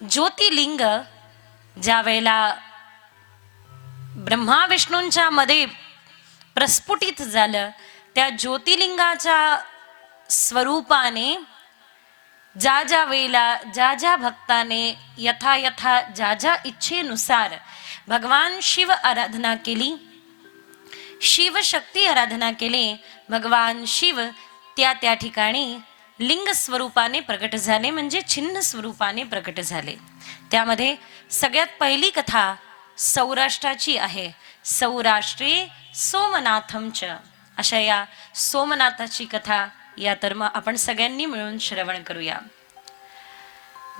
ज्योतिलिंग ज्या वेळेला ब्रह्मा विष्णूंच्या मध्ये प्रस्फुटित झालं त्या ज्योतिलिंगाच्या स्वरूपाने ज्या ज्या वेळेला ज्या ज्या भक्ताने यथा यथा ज्या ज्या इच्छेनुसार भगवान शिव आराधना केली शिवशक्ती आराधना केली भगवान शिव त्या त्या ठिकाणी लिंग स्वरूपाने प्रकट झाले म्हणजे छिन्न स्वरूपाने प्रकट झाले. त्यामध्ये सगळ्यात पहिली कथा सौराष्ट्राची आहे. सौराष्ट्रे सोमनाथमच अशा या सोमनाथाची कथा या तर मग आपण सगळ्यांनी मिळून श्रवण करूया.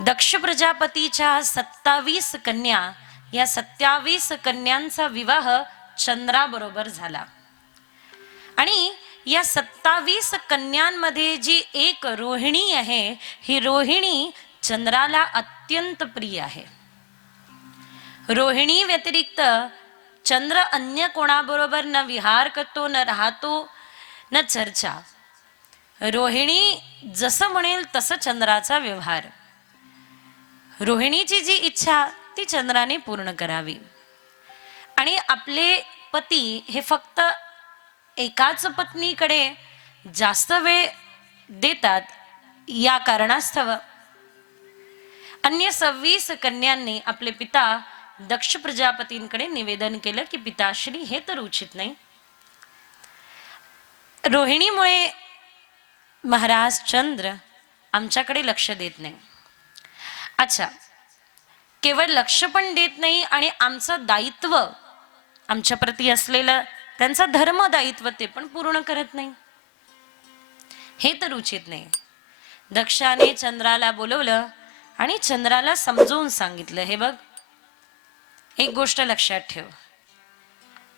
दक्ष प्रजापतीच्या सत्तावीस कन्या या सत्तावीस कन्यांचा विवाह चंद्राबरोबर झाला. आणि या सत्तावीस कन्यांमध्ये जी एक रोहिणी आहे ही रोहिणी चंद्राला अत्यंत प्रिय आहे. रोहिणी व्यतिरिक्त चंद्र अन्य कोणाबरोबर न विहार करतो न राहतो न चर्चा. रोहिणी जसं म्हणेल तसं चंद्राचा व्यवहार. रोहिणीची जी इच्छा ती चंद्राने पूर्ण करावी. आणि आपले पती हे फक्त एकाच पत्नीकडे जास्त वेळ देतात या कारणास्तव. अन्य सव्वीस कन्यांनी आपले पिता दक्ष प्रजापतींकडे निवेदन केलं की पिताश्री हे तर उचित नाही. रोहिणीमुळे महाराज चंद्र आमच्याकडे लक्ष देत नाही. अच्छा केवळ लक्ष पण देत नाही आणि आमचं दायित्व आमच्या प्रती असलेलं त्यांचा धर्म दायित्व ते पण पूर्ण करत नाही. हे तर उचित नाही. दक्षाने चंद्राला बोलवलं आणि चंद्राला समजवून सांगितलं. हे बघ एक गोष्ट लक्षात ठेव.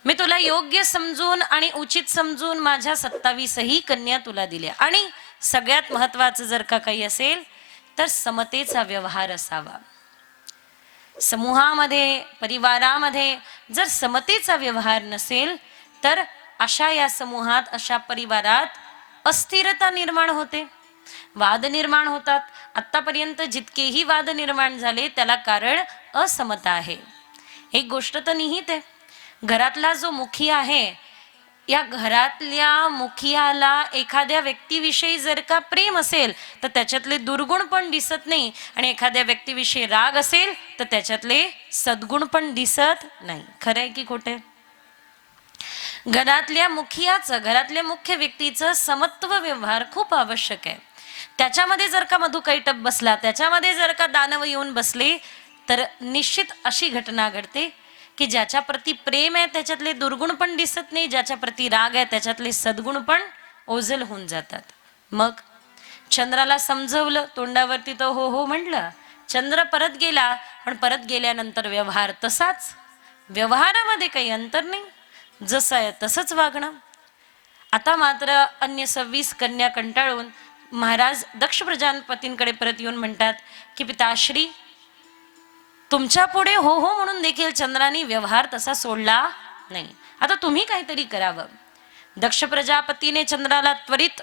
मी तुला योग्य समजून आणि उचित समजून माझ्या सत्तावीसही कन्या तुला दिल्या. आणि सगळ्यात महत्वाचं जर का काही असेल तर समतेचा व्यवहार असावा. समूहामध्ये परिवारामध्ये जर समतेचा व्यवहार नसेल तर अशा या समूहात अशा परिवारात अस्थिरता निर्माण होते. वाद निर्माण होतात. आतापर्यंत जितकेही वाद निर्माण झाले त्याला कारण असमता आहे. एक गोष्ट तर निहित आहे. घरातला जो मुखी आहे या घरातल्या मुखियाला एखाद्या व्यक्तीविषयी जर का प्रेम असेल तर त्याच्यातले दुर्गुण पण दिसत नाही. आणि एखाद्या व्यक्तीविषयी राग असेल तर त्याच्यातले सद्गुण पण दिसत नाही. खरं आहे की खोटे घरातल्या मुखियाचं घरातल्या मुख्य व्यक्तीचं समत्व व्यवहार खूप आवश्यक आहे. त्याच्यामध्ये जर का मधुकैटप बसला त्याच्यामध्ये जर का दानव येऊन बसले तर निश्चित अशी घटना घडते की ज्याच्या प्रती प्रेम आहे त्याच्यातले दुर्गुण पण दिसत नाही ज्याच्या प्रती राग आहे त्याच्यातले सद्गुण पण ओझल होऊन जातात. मग चंद्राला समजवलं तोंडावरती तर हो हो म्हटलं चंद्र परत गेला पण परत गेल्यानंतर व्यवहार तसाच. व्यवहारामध्ये काही अंतर नाही. जसं आहे तसंच वागणं. आता मात्र अन्य सव्वीस कन्या कंटाळून महाराज दक्ष प्रजापतींकडे परत येऊन म्हणतात की पिताश्री तुमच्यापुढे हो हो म्हणून देखील चंद्राने व्यवहार तसा सोडला नाही. आता तुम्ही काहीतरी करावं. दक्ष प्रजापतीने चंद्राला त्वरित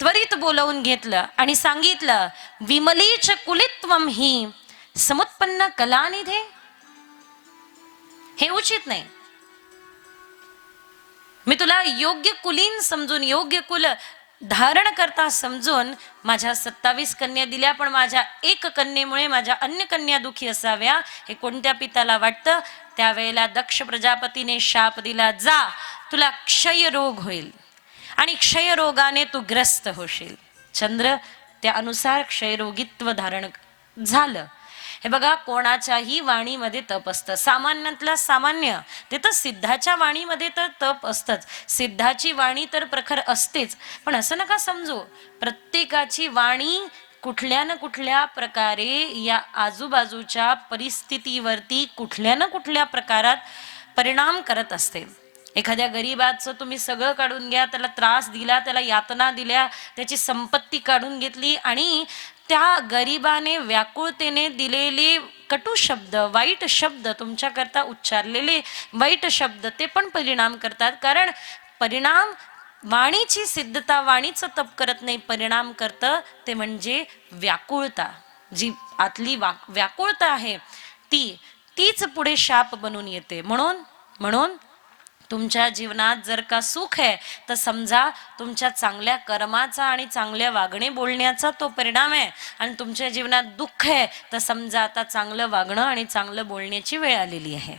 त्वरित बोलवून घेतलं आणि सांगितलं विमलीच कुलित्वम ही समुत्पन्न कलानिधे. हे उचित नाही. मी तुला योग्य कुलीन समजून योग्य कुल धारण करता समजून माझ्या सत्तावीस कन्या दिल्या पण माझ्या एक कन्येमुळे माझ्या अन्य कन्या दुखी असाव्या हे कोणत्या पिताला वाटतं? त्यावेळेला दक्ष प्रजापतीने शाप दिला जा तुला क्षयरोग होईल आणि क्षयरोगाने तू ग्रस्त होशील. चंद्र त्या अनुसार क्षयरोगित्व धारण झालं. हे बघा कोणाच्याही वाणीमध्ये तप असतं. सामान्यातलं सामान्य ते तर सिद्धाच्या वाणीमध्ये तर तप असतंच. सिद्धाची वाणी तर प्रखर असतेच. पण असं नका समजू. प्रत्येकाची वाणी कुठल्या ना कुठल्या प्रकारे या आजूबाजूच्या परिस्थितीवरती कुठल्या ना कुठल्या प्रकारात परिणाम करत असते. एखाद्या गरीबाचं तुम्ही सगळं काढून घ्या त्याला त्रास दिला त्याला यातना दिल्या त्याची संपत्ती काढून घेतली आणि त्या गरिबाने व्याकुळतेने दिलेले कटू शब्द वाईट शब्द तुमच्याकरता उच्चारलेले वाईट शब्द ते पण परिणाम करतात. कारण परिणाम वाणीची सिद्धता वाणीचं तप करत नाही परिणाम करतं ते म्हणजे व्याकुळता. जी आतली व्याकुळता आहे ती तीच पुढे शाप बनून येते. म्हणून म्हणून तुमच्या जीवनात जर का सुख आहे तर समजा तुमच्या चांगल्या कर्माचा आणि चांगल्या वागणे बोलण्याचा तो परिणाम आहे आणि तुमच्या जीवनात दुःख आहे तर समजा आता चांगलं वागणं आणि चांगलं बोलण्याची वेळ आलेली आहे.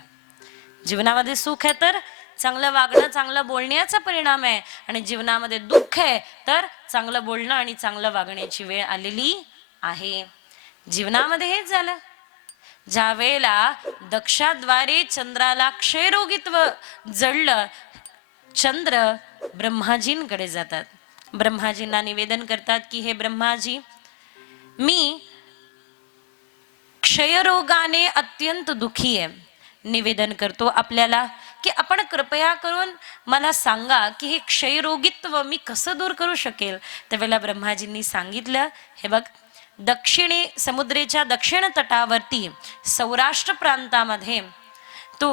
जीवनामध्ये सुख आहे तर चांगलं वागणं चांगलं बोलण्याचा परिणाम आहे आणि जीवनामध्ये दुःख आहे तर चांगलं बोलणं आणि चांगलं वागण्याची वेळ आलेली आहे. जीवनामध्ये हेच झालं. ज्या वेळेला दक्षाद्वारे चंद्राला क्षयरोगित्व जळलं चंद्र ब्रह्माजींकडे जातात. ब्रह्माजींना निवेदन करतात की हे ब्रह्माजी मी क्षयरोगाने अत्यंत दुखी आहे. निवेदन करतो आपल्याला की आपण कृपया करून मला सांगा की हे क्षयरोगित्व मी कसं दूर करू शकेल? त्यावेळेला ब्रह्माजींनी सांगितलं हे बघ दक्षिणे समुद्रेच्या दक्षिण तटावरती सौराष्ट्र प्रांतामध्ये तो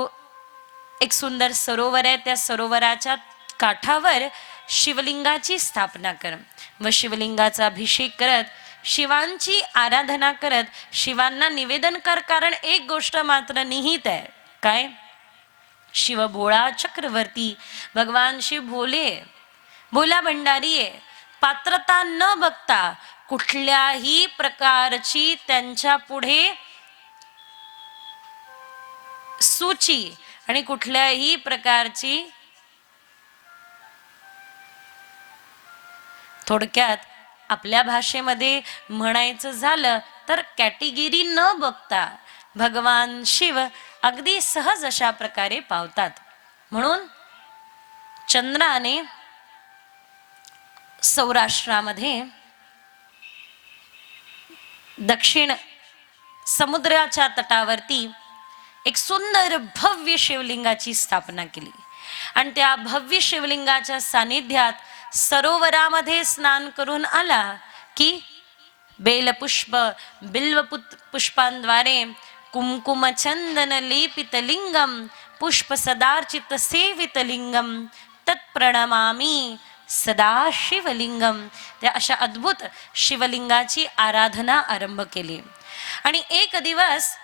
एक सुंदर सरोवर आहे. त्या सरोवराच्या काठावर शिवलिंगाची स्थापना कर व शिवलिंगाचा अभिषेक करत शिवांची आराधना करत शिवांना निवेदन कर कारण एक गोष्ट मात्र निहित आहे. काय? शिव भोळा चक्रवर्ती भगवान शिव भोले भोला भंडारी आहे पात्रता न बघता कुठल्याही प्रकारची त्यांच्या पुढे सूची आणि कुठल्याही प्रकारची थोडक्यात आपल्या भाषेमध्ये म्हणायचं झालं तर कॅटेगिरी न बघता भगवान शिव अगदी सहज अशा प्रकारे पावतात. म्हणून चंद्राने सौराष्ट्रामध्ये दक्षिण समुद्राच्या तटावरती एक सुंदर भव्य शिवलिंगाची स्थापना केली. आणि त्या भव्य शिवलिंगाच्या सानिध्यात सरोवरामध्ये स्नान करून आला की बेलपुष्प बिल्वपुत पुष्पांद्वारे कुंकुम चंदन लेपित लिंगम पुष्प सदार्चित सेवित लिंगम तत्प्रणमामी सदा शिवलिंगम. त्या अशा अद्भुत शिवलिंगाची आराधना आरंभ केली. आणि एक दिवस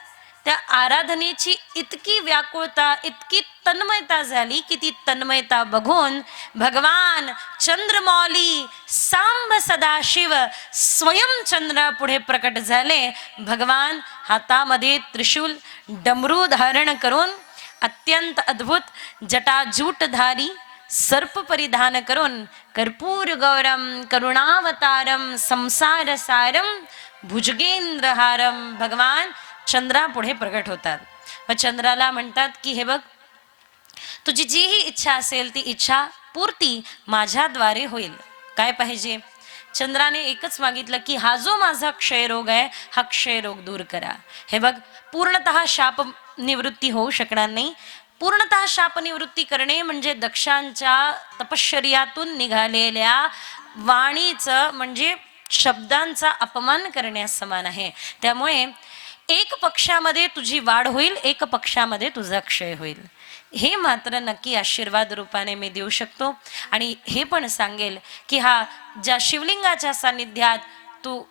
त्या आराधनेची इतकी व्याकुळता इतकी तन्मयता झाली की ती तन्मयता बघून भगवान चंद्रमौली सांब सदाशिव स्वयं चंद्रा पुढे प्रकट झाले. भगवान हातामध्ये त्रिशूल डमरू धारण करून अत्यंत अद्भुत जटाजूटधारी सर्प परिधान करून। कर्पूर गौरम करुणावतारम संसार सारम भुजगेंद्रहारम भगवान चंद्रा पुढे प्रकट होतात। व चंद्राला म्हणतात की हे बघ तुझी जीही इच्छा असेल ती इच्छा पूर्ती माझ्याद्वारे होईल. काय पाहिजे? चंद्राने एकच मागितलं की हा जो माझा क्षयरोग आहे हा क्षयरोग दूर करा. हे बघ पूर्णतः शाप निवृत्ती होऊ शकणार नाही पूर्णतः शाप निवृत्ती करणे म्हणजे दक्षांच्या तपश्चर्यातून निघालेल्या वाणीचं म्हणजे शब्दांचा अपमान करण्यास समान आहे. त्यामुळे एक पक्षामध्ये तुझी वाढ होईल एक पक्षामध्ये तुझा क्षय होईल. हे मात्र नक्की आशीर्वाद रूपाने मी देऊ शकतो. आणि हे पण सांगेल की हा ज्या शिवलिंगाच्या सान्निध्यात तू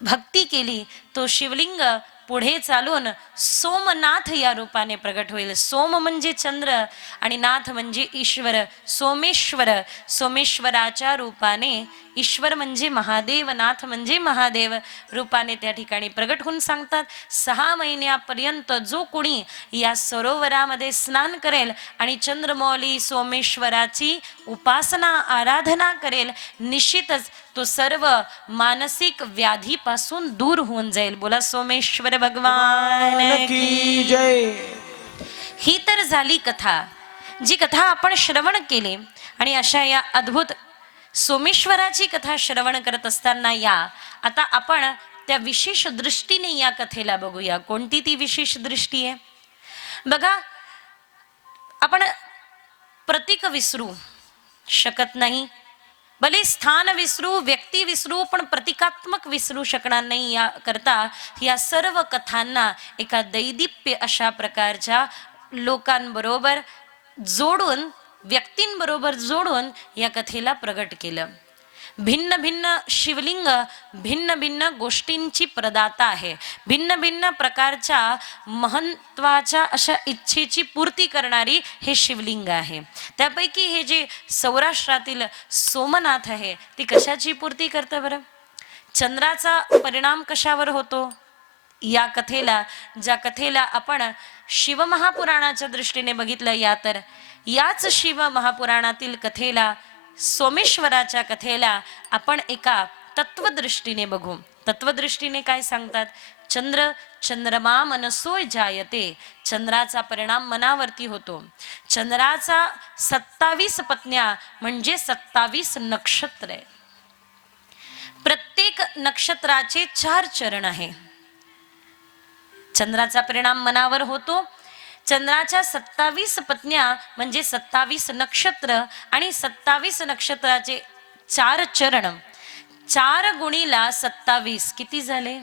भक्ती केली तो शिवलिंग पुढे चालून सोमनाथ या रूपाने प्रगट होईल. सोम म्हणजे चंद्र आणि नाथ म्हणजे ईश्वर. सोमेश्वर सोमेश्वराच्या रूपाने ईश्वर म्हणजे महादेव नाथ म्हणजे महादेव रूपाने त्या ठिकाणी प्रगट होऊन सांगतात. सहा महिन्यापर्यंत जो कोणी या सरोवरामध्ये स्नान करेल आणि चंद्रमौली सोमेश्वराची उपासना आराधना करेल निश्चितच तो सर्व मानसिक व्याधीपासून दूर होऊन जाईल. बोला सोमेश्वर भगवान की जय. ही तर झाली कथा जी कथा आपण श्रवण केली. आणि अशा या अद्भुत सोमेश्वराची कथा श्रवण करत असताना या आता आपण त्या विशेष दृष्टीने या कथेला बघूया. कोणती ती विशेष दृष्टी आहे? बघा आपण प्रतीक विसरू शकत नाही. भले स्थान विसरू व्यक्ती विसरू पण प्रतिकात्मक विसरू शकणार नाही या करता या सर्व कथांना एका दैदिप्य अशा प्रकारच्या लोकांबरोबर जोडून व्यक्तींबरोबर जोडून या कथेला प्रगट केलं. भिन्न भिन्न शिवलिंग भिन्न भिन्न गोष्टींची प्रदाता आहे. भिन्न भिन्न प्रकारच्या महत्त्वाच्या अशा इच्छेची पूर्ती करणारी हे शिवलिंग आहे. त्यापैकी हे जे सौराष्ट्रातील सोमनाथ आहे ती कशाची पूर्ती करतं बरं? चंद्राचा परिणाम कशावर होतो? या कथेला ज्या कथेला आपण शिवमहापुराणाच्या दृष्टीने बघितलं या तर याच शिव महापुराणातील कथेला सोमेश्वराच्या कथेला आपण एका तत्वदृष्टीने बघू. तत्वदृष्टीने काय सांगतात? चंद्र चंद्रमा मनसोय जायते. चंद्राचा परिणाम मनावरती होतो. चंद्राचा सत्तावीस पत्न्या म्हणजे सत्तावीस नक्षत्र आहे. प्रत्येक नक्षत्राचे चार चरण आहे. चंद्राचा परिणाम मनावर होतो चंद्राच्या सत्तावीस पत्न्या म्हणजे सत्तावीस नक्षत्र आणि सत्तावीस नक्षत्राचे चार चरण. चार गुणीला सत्तावीस किती झाले?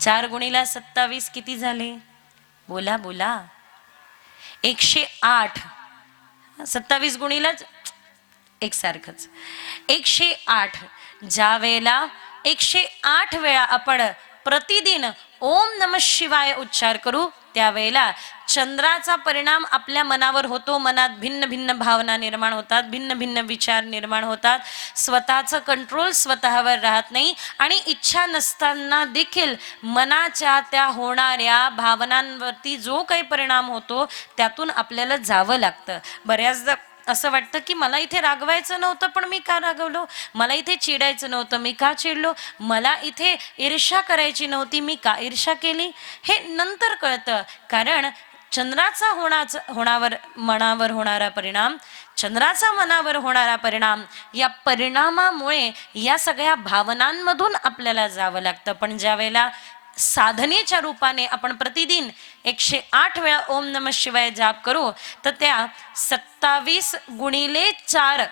चार गुणीला सत्तावीस किती झाले? बोला बोला. एकशे आठ. सत्तावीस गुणीलाच एकसारखंच. एकशे आठ. ज्या वेळेला एकशे आठ वेळा आपण प्रतिदिन ओम नम शिवाय उच्चार करू. त्यावेळेला चंद्राचा परिणाम आपल्या मनावर होतो. मनात भिन्न भिन्न भावना निर्माण होतात. भिन्न भिन्न विचार निर्माण होतात. स्वतःचं कंट्रोल स्वतःवर राहत नाही. आणि इच्छा नसताना देखील मनाच्या त्या होणाऱ्या भावनांवरती जो काही परिणाम होतो त्यातून आपल्याला जावं लागतं. बऱ्याचदा असं वाटतं की मला इथे रागवायचं नव्हतं पण मी का रागवलो? मला इथे चिडायचं नव्हतं. मी का चिडलो? मला इथे ईर्षा करायची नव्हती. मी का ईर्षा केली? हे नंतर कळतं. कारण चंद्राचा होण्याचा होणावर मनावर होणारा परिणाम चंद्राचा मनावर होणारा परिणाम या परिणामामुळे या सगळ्या भावनांमधून आपल्याला जावं लागतं. पण ज्या वेळेला साधनेच्या रूपाने आपण प्रतिदिन एकशे आठ वेळा ओम नम शिवाय जाप करू तर त्या सत्तावीस गुणिले चार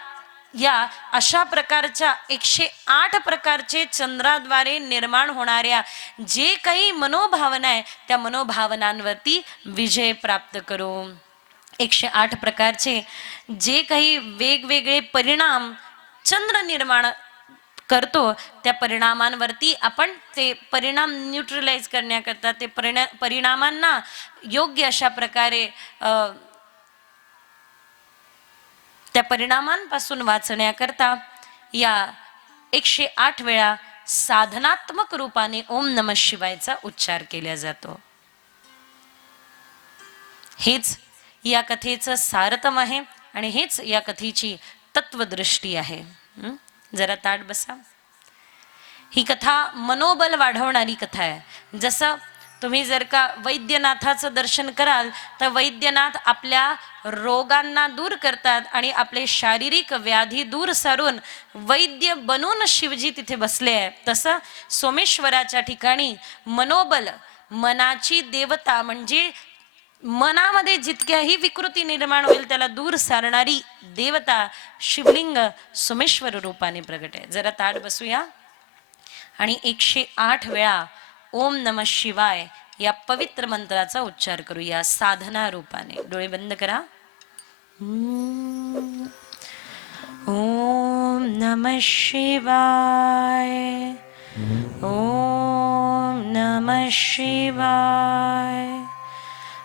या अशा प्रकारच्या एकशे आठ प्रकारचे चंद्राद्वारे निर्माण होणाऱ्या जे काही मनोभावना आहे त्या मनोभावनांवरती विजय प्राप्त करू. एकशे आठ प्रकारचे जे काही वेगवेगळे परिणाम चंद्र निर्माण करतो त्या परिणामांवरती आपण ते परिणाम न्यूट्रलाइज करण्याकरता ते परिणा परिणामांना योग्य अशा प्रकारे त्या परिणामांपासून वाचण्याकरता या एकशे आठ वेळा साधनात्मक रूपाने ओम नम शिवायचा उच्चार केला जातो. हेच या कथेचं सारतम आहे आणि हेच या कथेची तत्वदृष्टी आहे. जरा ताट बसा. ही कथा मनोबल वाढवणारी कथा आहे. जसं तुम्ही जर का वैद्यनाथाचं दर्शन कराल तर वैद्यनाथ आपल्या रोगांना दूर करतात आणि आपले शारीरिक व्याधी दूर सारून वैद्य बनून शिवजी तिथे बसले आहे. तसं सोमेश्वराच्या ठिकाणी मनोबल मनाची देवता म्हणजे मनामध्ये जितक्याही विकृती निर्माण होईल त्याला दूर सारणारी देवता शिवलिंग सोमेश्वर रूपाने प्रगट आहे. जरा ताट बसूया. आणि एकशे आठ वेळा ओम नम शिवाय या पवित्र मंत्राचा उच्चार करूया. साधना रूपाने. डोळे बंद करा. ओम नम शिवाय. ओम नम शिवाय.